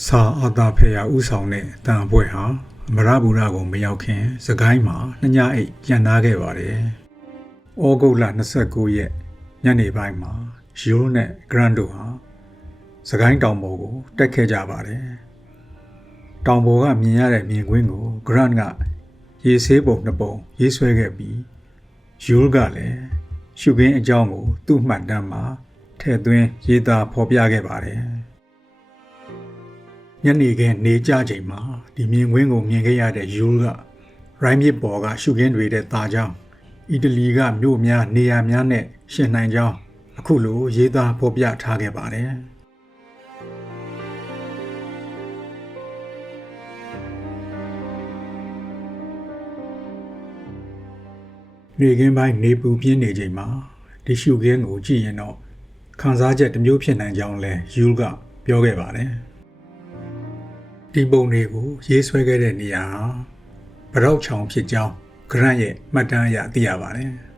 စာအာသာဖေရဥဆောင်တဲ့တန်အဖွဲ့ဟာအမရဘူရကိုမရောက်ခင်စကိုင်းမှာနှညအိတ်ကြံနာခဲ့ပါတယ်။ဩဂုတ်လ29ရက်ညနေပိုင်းမှာယူရိုနဲ့ဂရန်တို့ဟာစကိုင်းတောင်ပေါ်ကိုတက်ခဲ့ကြပါတယ်။တောင်ပေါ်ကမြင်ရတဲ့မြင်ကွင်းကိုဂရန်ကရေဆေးပုံနှစ်ပုံရေးဆွဲခဲ့ပြီးယူရိုကလည်းရှုခင်းအကြောင်းကို သူ့မှတ်တမ်းမှာထည့်သွင်းရေးသားဖော်ပြခဲ့ပါတယ်။ ညနေခင်းနေကြချိန်မှာဒီမြင်ကွင်းကိုမြင်ခဲ့ရတဲ့ယူကရိုင်းမြစ်ပေါ်ကရှုခင်းတွေတဲ့ตาကြောင်အီတလီကမြို့များနေရာများနဲ့ရှင်နိုင်ကြောင်းအခုလိုရေးသားဖော်ပြထားခဲ့ပါတယ်နေခင်းပိုင်းနေပူပြင်းနေချိန်မှာဒီရှုခင်းကိုကြည့်ရင်တော့ခန်းစားချက်တစ်မျိုးဖြစ်နိုင်ကြောင်းလဲယူကပြောခဲ့ပါတယ် ဒီပုံတွေကိုရေးဆွဲခဲ့တဲ့နေရာဟာဗရောက်ချောင်ဖြစ်ကြောင်းဂရန့်ရဲ့မှတ်တမ်းအရသိရပါတယ်။